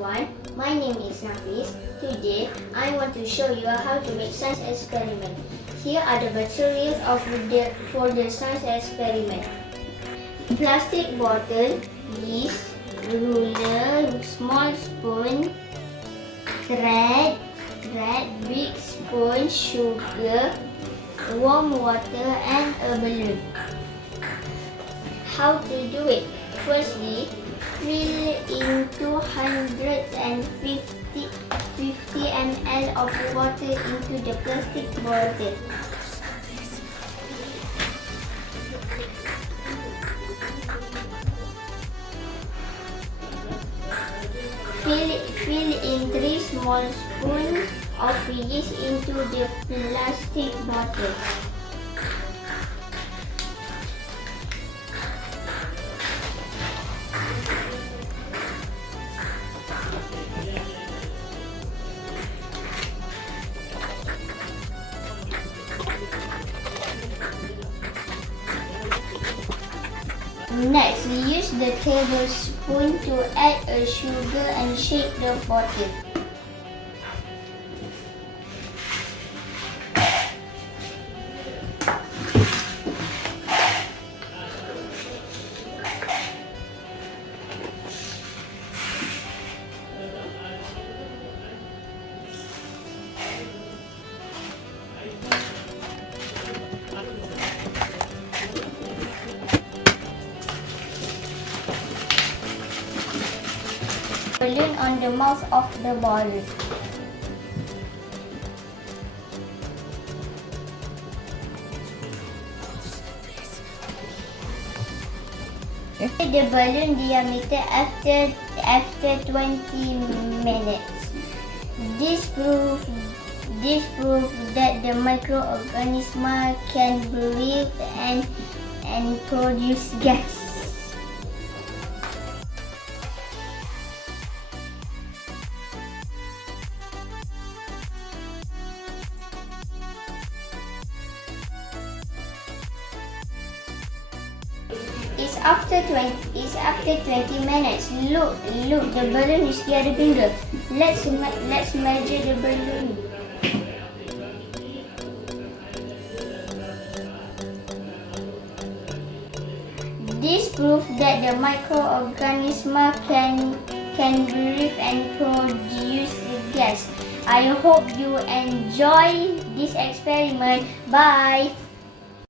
everyone, my name is Nafis. Today, I want to show you how to make science experiment. Here are the materials for the science experiment. Plastic bottle, yeast, ruler, small spoon, thread, big spoon, sugar, warm water and a balloon. How to do it? Firstly, fill in 250 ml of water into the plastic bottle. Fill in 3 small spoons of yeast into the plastic bottle. Next, use the tablespoon to add a sugar and shake the bottle. Balloon on the mouth of the bottle. The balloon diameter after 20 minutes. This proves that the microorganisms can breathe and produce gas. It's after 20 minutes. Look, the balloon is getting bigger. Let's measure the balloon. This proves that the microorganisms can breathe and produce gas. I hope you enjoy this experiment. Bye.